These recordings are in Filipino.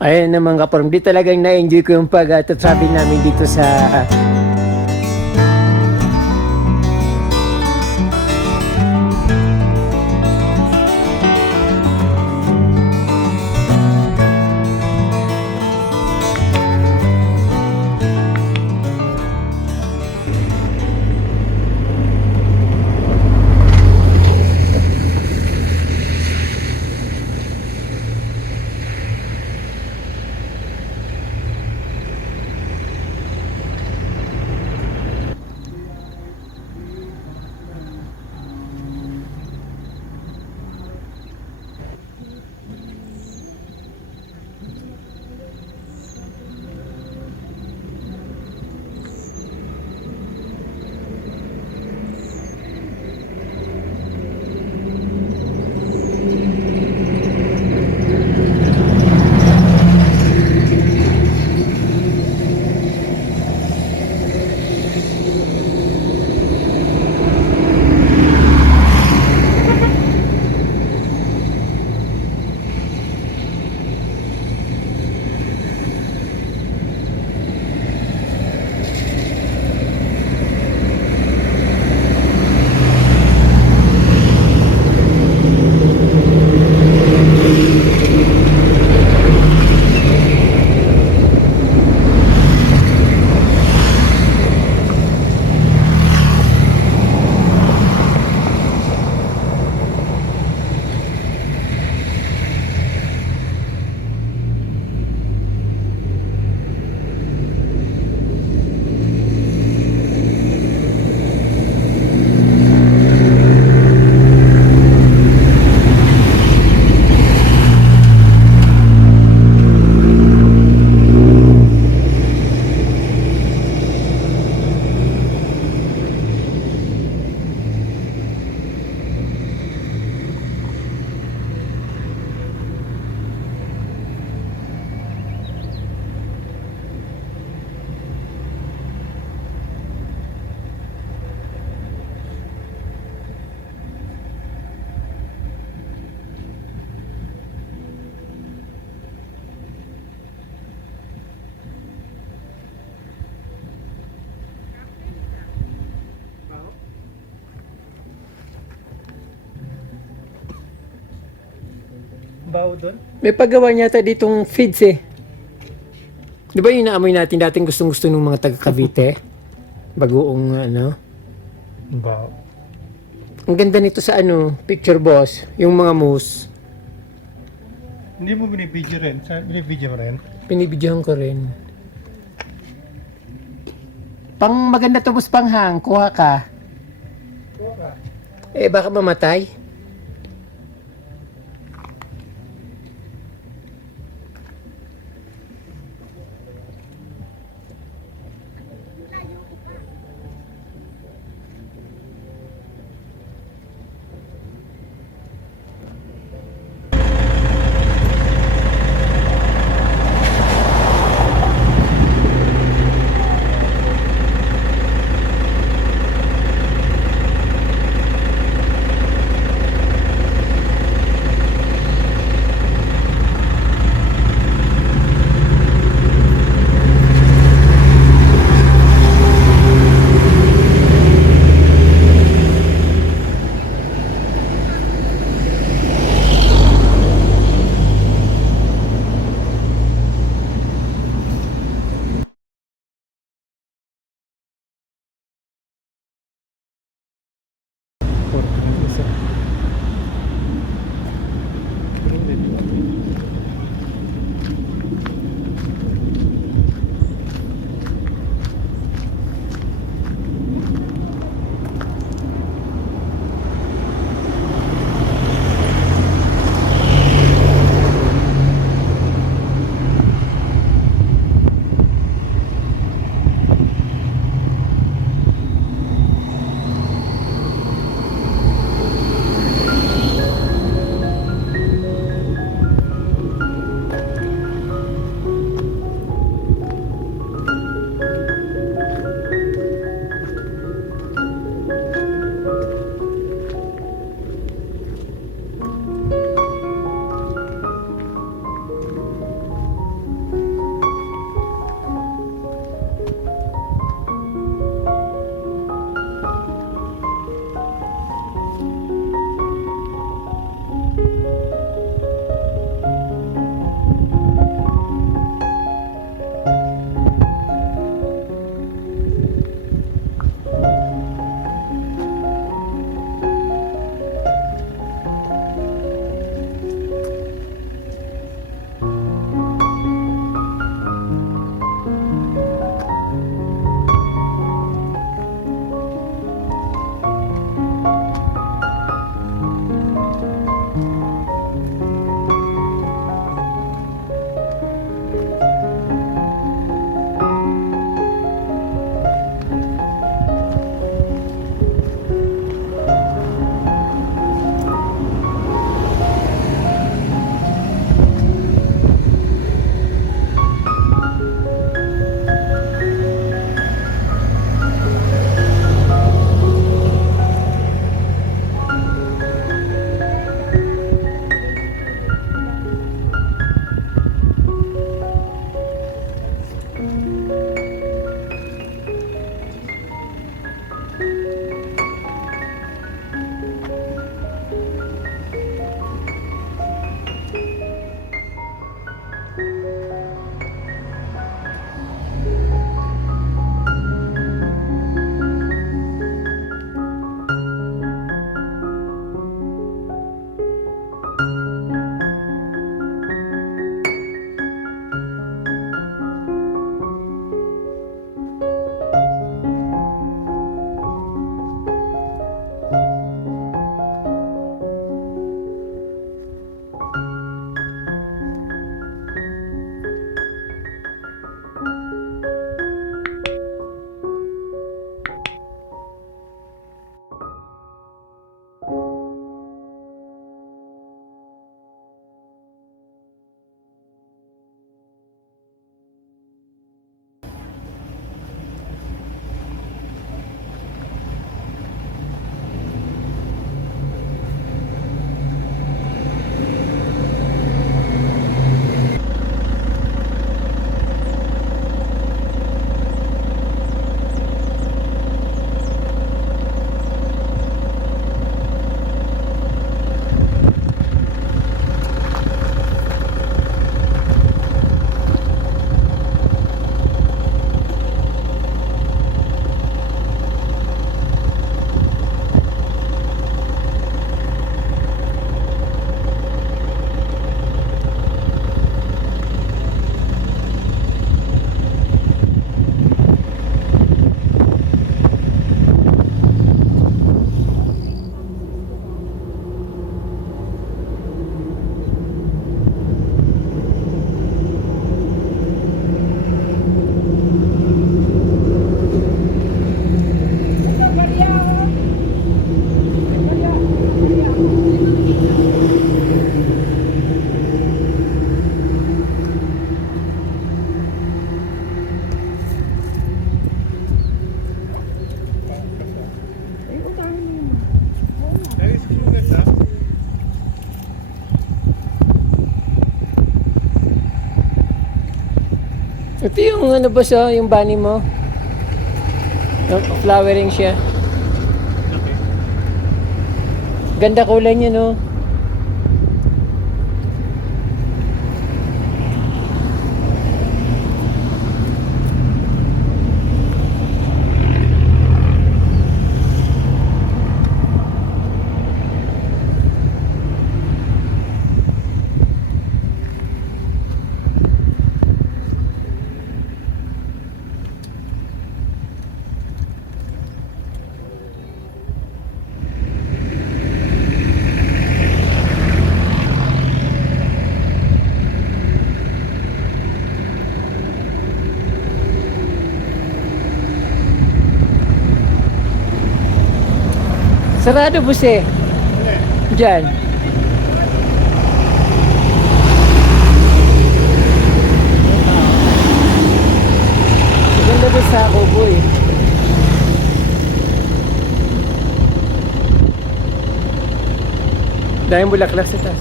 Ayun naman kaparm, di talagang na-enjoy ko yung pag-travel namin dito sa Baho doon? may paggawa niya yata ditong feeds eh. Di ba yung naamoy natin dating gustong-gusto ng mga taga Cavite? Bagoong ano. Baho. Ang ganda nito sa ano, picture boss, yung mga moose. Hindi mo binibidyo rin? Binibidyo mo rin? Pinibidyohan ko rin. Pang maganda to boss panghang, kuha ka. Eh baka mamatay. Ito yung ano ba sa yung bunny mo? Flowering siya. Okay. Ganda kulay niya, no? Sarado po siya. Diyan. Maganda ba sa ako, boy? Dahil bulaklak sa taas.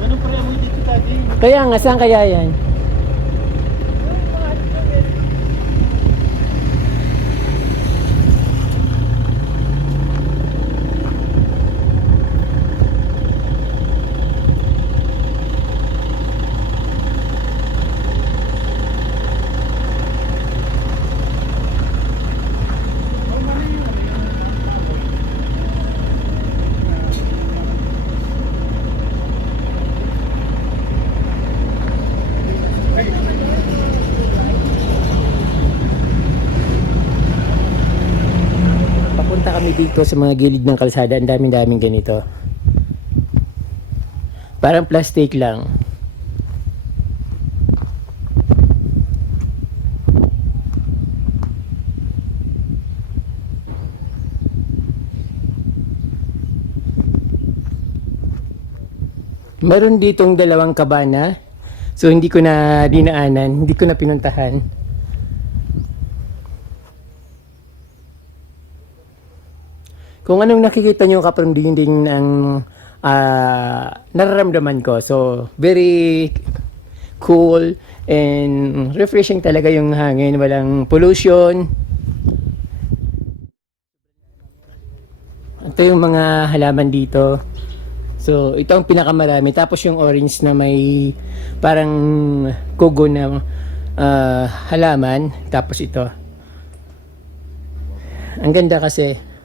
Anong pala mo dito tagi? Kaya nga, saan kaya yan? Papunta kami dito sa mga gilid ng kalsada. Ang daming-daming ganito. Parang plastic lang. Meron ditong dalawang kabana. So hindi ko na dinaanan, hindi ko na pinuntahan. Kung anong nakikita nyo kaparambing ng nararamdaman ko. So very cool and refreshing talaga yung hangin. Walang pollution. Ito yung mga halaman dito. So, ito ang pinakamarami. Tapos yung orange na may parang kugo na halaman. Tapos ito. Ang ganda kasi.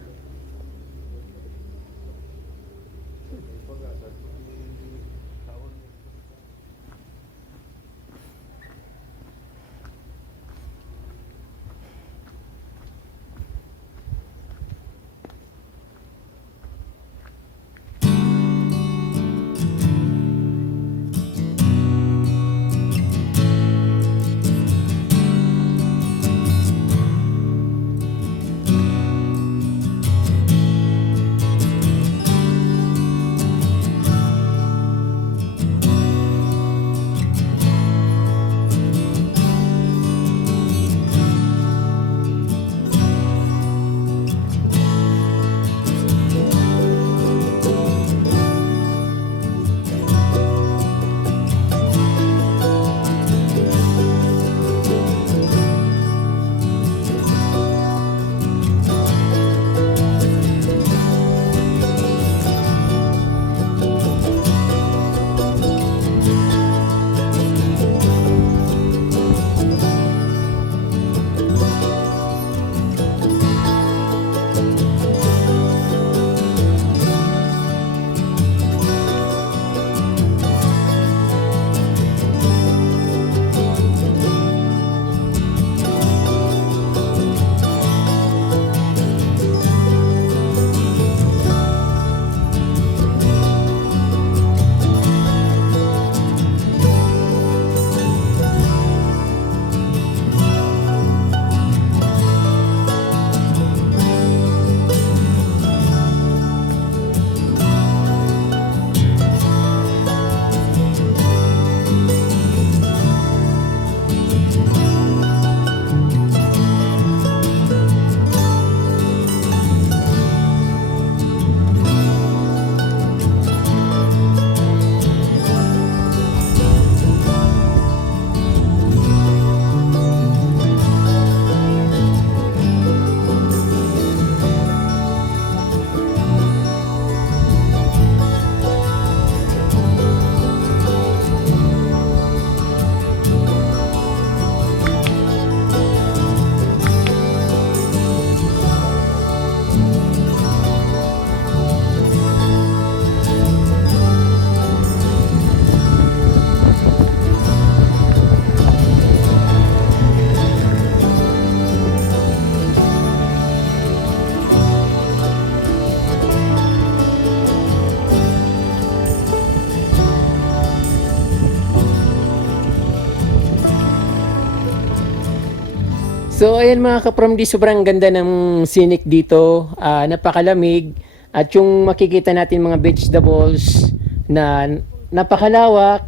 So ayan mga kapramdi, sobrang ganda ng scenic dito, napakalamig at yung makikita natin mga vegetables na napakalawak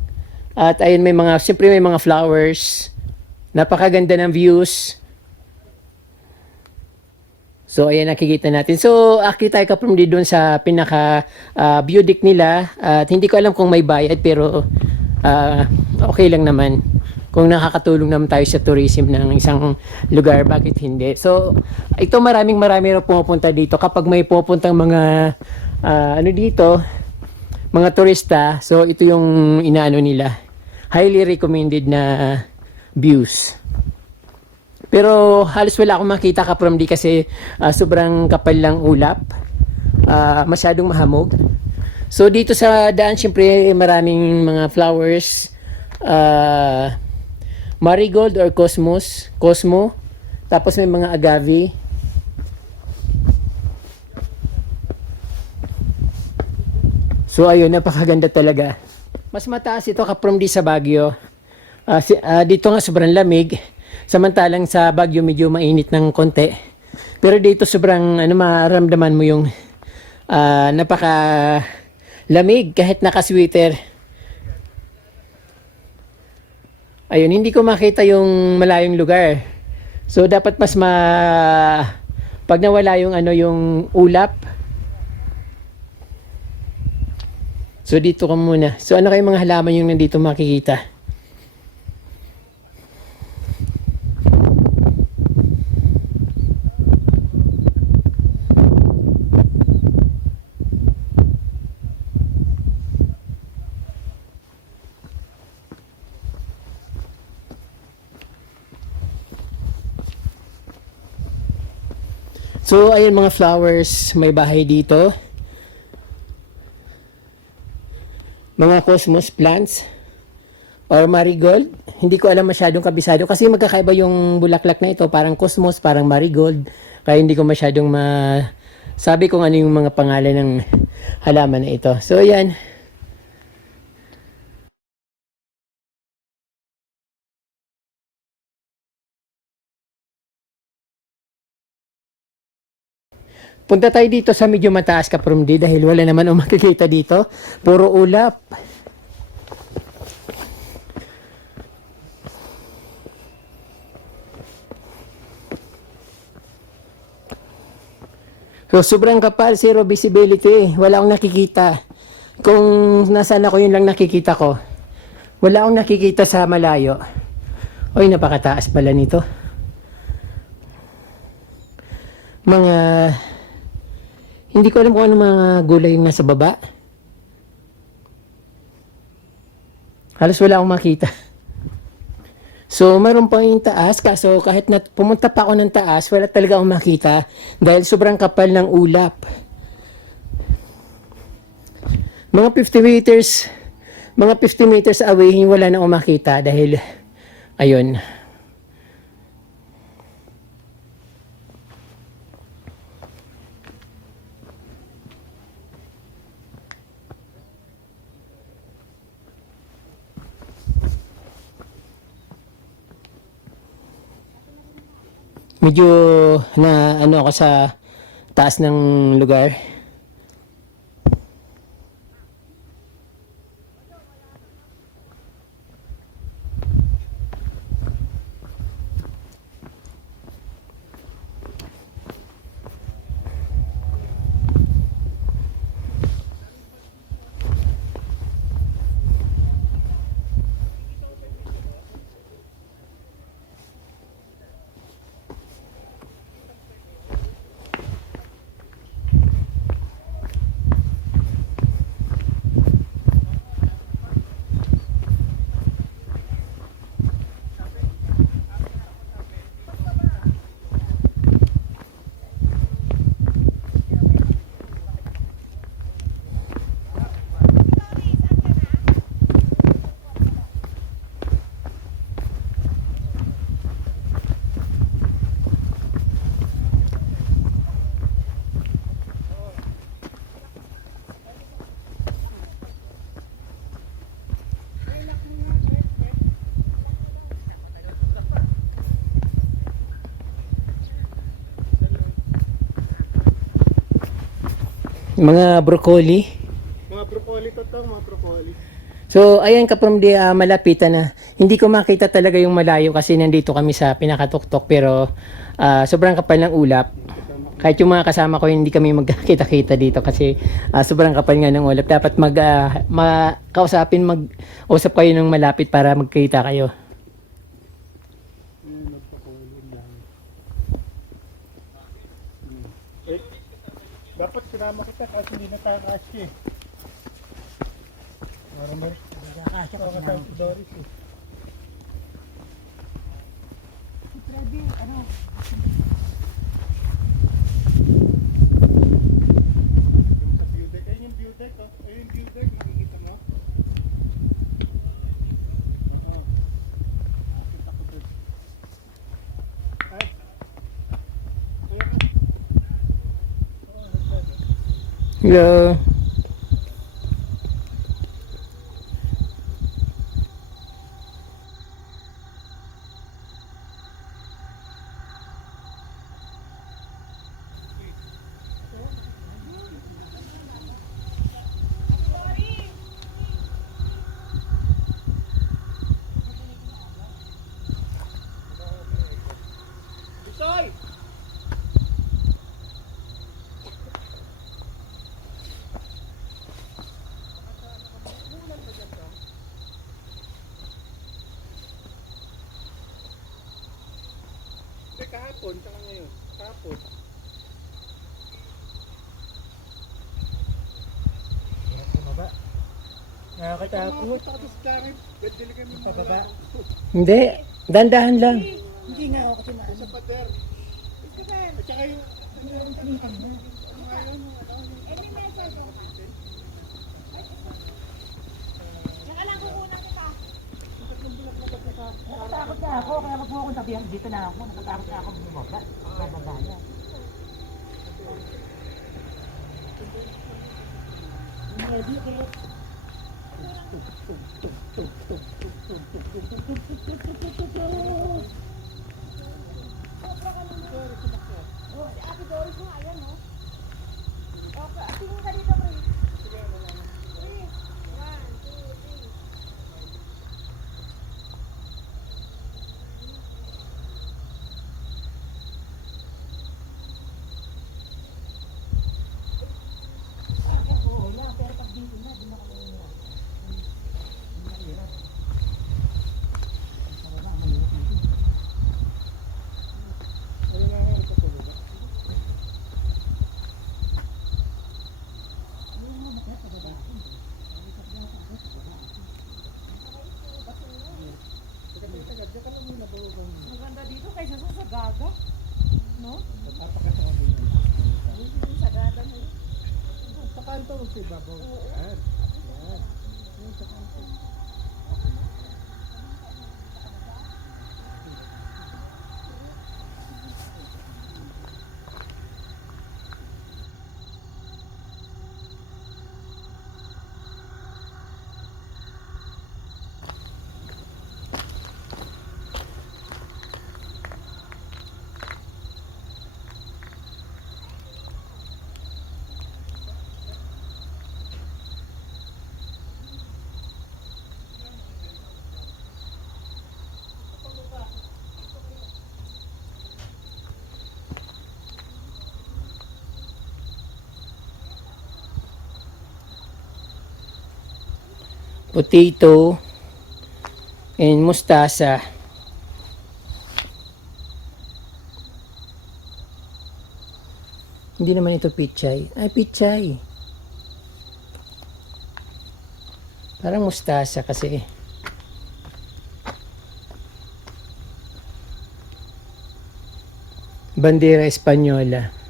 at ayun may mga, siyempre may mga flowers, napakaganda ng views. So ayan nakikita natin. So akit tayo kapramdi doon sa pinaka view deck nila at hindi ko alam kung may bayad pero okay lang naman. Kung nakakatulong naman tayo sa tourism ng isang lugar, bakit hindi? So, ito marami raw pumupunta dito. Kapag may pupuntang mga, ano dito, mga turista, so ito yung inaano nila. Highly recommended na views. Pero halos wala akong makita ka from di kasi sobrang kapal lang ulap. Masyadong mahamog. So, dito sa daan, syempre maraming mga flowers. Marigold or Cosmo. Tapos may mga agave. So ayun, napakaganda talaga. Mas mataas ito from di sa Baguio. Dito nga sobrang lamig. Samantalang sa Baguio medyo mainit ng konti. Pero dito sobrang maramdaman mo yung napaka lamig kahit naka-sweater. Ayun, hindi ko makita yung malayong lugar. So dapat mas pag nawala yung yung ulap. So dito ka muna. So ano kayong mga halaman yung nandito makikita? So, ayun mga flowers, may bahay dito. Mga cosmos plants or marigold. Hindi ko alam masyadong kabisado kasi magkakaiba yung bulaklak na ito. Parang cosmos, parang marigold. Kaya hindi ko masyadong sabi kung ano yung mga pangalan ng halaman na ito. So, ayan. Punta tayo dito sa medyo mataas ka from D dahil wala naman ang makikita dito. Puro ulap. So, sobrang kapal, zero visibility. Wala akong nakikita. Kung nasaan ako, yun lang nakikita ko. Wala akong nakikita sa malayo. Oy, napakataas pala nito. Hindi ko alam kung ano mga gulay yung nasa baba. Halos wala akong makita. So, mayroon pa yung taas. Kaso kahit pumunta pa ako ng taas, wala talaga akong makita. Dahil sobrang kapal ng ulap. Mga 50 meters away, wala na akong makita. Dahil, ayun. Medyo na ako sa taas ng lugar. Mga broccoli. Mga broccoli to, mga broccoli. So, ayan ka from the malapitan na. Hindi ko makita talaga yung malayo kasi nandito kami sa pinakatuktok pero sobrang kapal ng ulap. Kahit yung mga kasama ko hindi kami magkakita-kita dito kasi sobrang kapal nga ng ulap. Dapat kausapin mag-usap kayo ng malapit para magkita kayo. Eh, dapat sinama kita kasi hindi nakakasya eh. Parang may nakakasya ka sa Doris eh. Yung sa view deck, ayun yung view deck oh. Ayun yung view deck, nakikita mo? Oo. Nakikita ko doon. Ay. Kuya ka. Oo, nagsabi. Hello. Bisoy! Hindi, kahapon, saka ngayon. Kahapon. Pababa. Nakakatakot. Tapos langit. Gadili kami pababa. Hindi. Dandahan lang. Hindi nga ako kasi maano. Sa pader. At saka yung... Ano nga yun? Natatakot na ako, kaya wag mo akong sabihan, dito na ako, natatakot na ako bumaba. Bababa na. Maganda dito kaysa sa Sagada. No? Sagada na yun. Sa kanto, huwag sa ibabaw. Yan. Yan. Yung sa kanto. Potato and mustasa. Hindi naman ito pichay. Ay, pichay. Parang mustasa kasi. Bandera Española.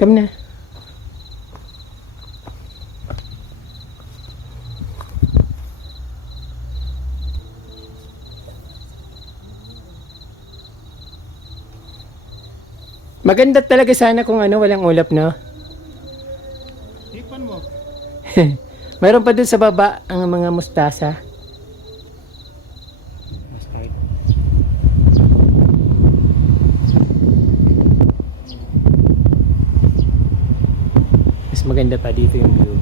Come na. Maganda talaga sana kung ano, walang ulap, no? Tikman mo. Mayroon pa dun sa baba ang mga mustasa. Mas kahit. Mas maganda pa dito yung view.